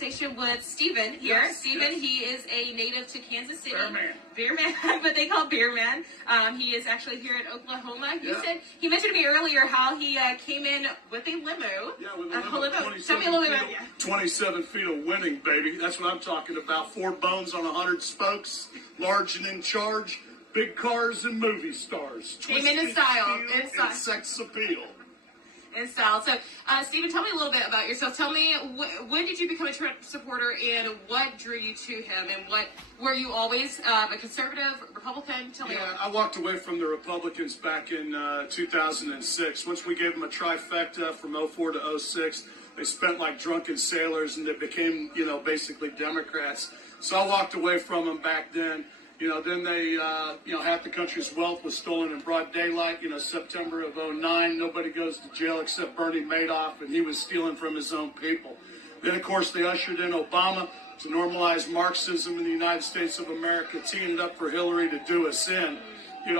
conversation with Stephen here. Yes, Stephen, yes. he is a native to Kansas City. Beerman. Beerman, but they call beerman. He is actually here in Oklahoma. He mentioned to me earlier how he came in with a limo. Yeah, with a limo. limo. Tell me a little bit about it. 27 feet of winning, baby. That's what I'm talking about. 4 bones on 100 spokes, large and in charge, big cars and movie stars. Came in style. And sex appeal. In style. So, Stephen, tell me a little bit about yourself. Tell me, when did you become a Trump supporter, and what drew you to him, and were you always a conservative, Republican? Tell me. Yeah, I walked away from the Republicans back in 2006. Once we gave them a trifecta from 04 to 06, they spent like drunken sailors, and they became, basically Democrats. So I walked away from them back then. Then they, half the country's wealth was stolen in broad daylight. September of 09, nobody goes to jail except Bernie Madoff, and he was stealing from his own people. Then, of course, they ushered in Obama to normalize Marxism in the United States of America, teeing it up for Hillary to do us in. You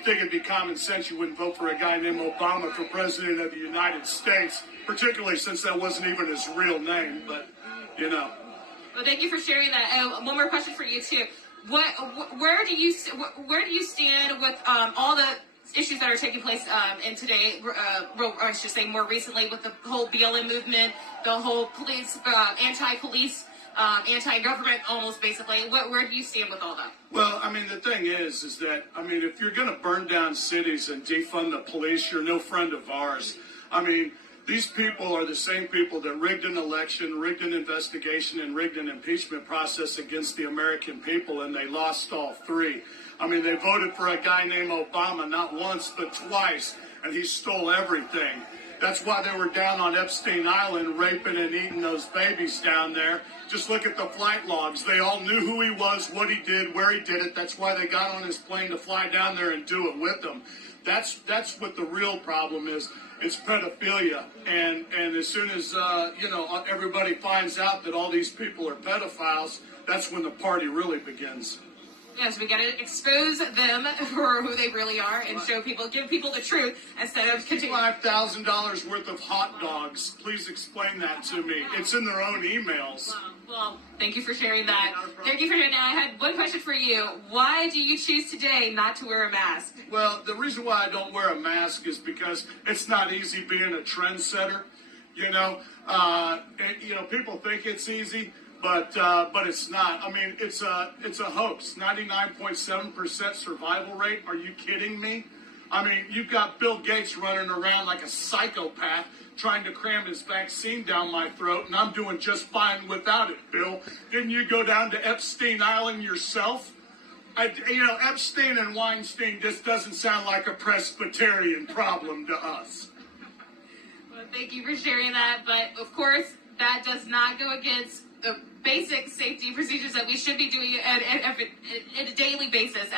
think it'd be common sense you wouldn't vote for a guy named Obama for president of the United States, particularly since that wasn't even his real name, but. Well, thank you for sharing that. One more question for you too. Where do you stand with all the issues that are taking place in today? Or I should say more recently with the whole BLM movement, the whole police, anti-police, anti-government, almost basically. Where do you stand with all that? Well, the thing is that if you're going to burn down cities and defund the police, you're no friend of ours. These people are the same people that rigged an election, rigged an investigation, and rigged an impeachment process against the American people, and they lost all 3. They voted for a guy named Obama not once but twice, and he stole everything. That's why they were down on Epstein Island raping and eating those babies down there. Just look at the flight logs. They all knew who he was, what he did, where he did it. That's why they got on his plane to fly down there and do it with him. That's what the real problem is. It's pedophilia, and as soon as everybody finds out that all these people are pedophiles, that's when the party really begins. Yes, we got to expose them for who they really are and give people the truth instead of continuing. $5,000 worth of hot dogs. Please explain that to me. It's in their own emails. Well, thank you for sharing that. Thank you for sharing that. I had one question for you. Why do you choose today not to wear a mask? Well, the reason why I don't wear a mask is because it's not easy being a trendsetter. People think it's easy. But it's not. It's a hoax. 99.7% survival rate. Are you kidding me? You've got Bill Gates running around like a psychopath trying to cram his vaccine down my throat, and I'm doing just fine without it, Bill. Didn't you go down to Epstein Island yourself? Epstein and Weinstein just doesn't sound like a Presbyterian problem to us. Well, thank you for sharing that. But, of course, that does not go against the basic safety procedures that we should be doing at a daily basis,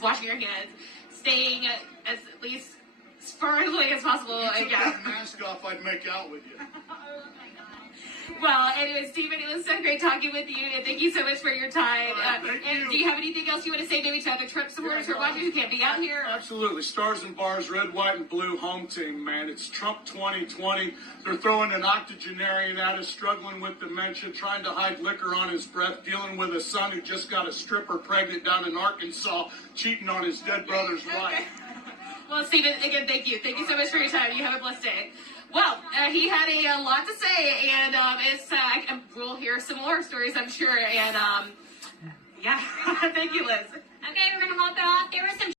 washing our hands, staying at least as far away as possible. If you took that mask off, I'd make out with you. Well, anyway, Stephen, it was so great talking with you, and thank you so much for your time. You. Do you have anything else you want to say maybe to other Trump supporters who are watching who can't be out here? Absolutely. Stars and bars, red, white, and blue home team, man. It's Trump 2020. They're throwing an octogenarian at us, struggling with dementia, trying to hide liquor on his breath, dealing with a son who just got a stripper pregnant down in Arkansas, cheating on his dead brother's wife. Well, Stephen, again, thank you. Thank you so much for your time. You have a blessed day. Well, he had a lot to say, and we'll hear some more stories, I'm sure. And, yeah, thank you, Liz. Okay, we're going to hop off. There was some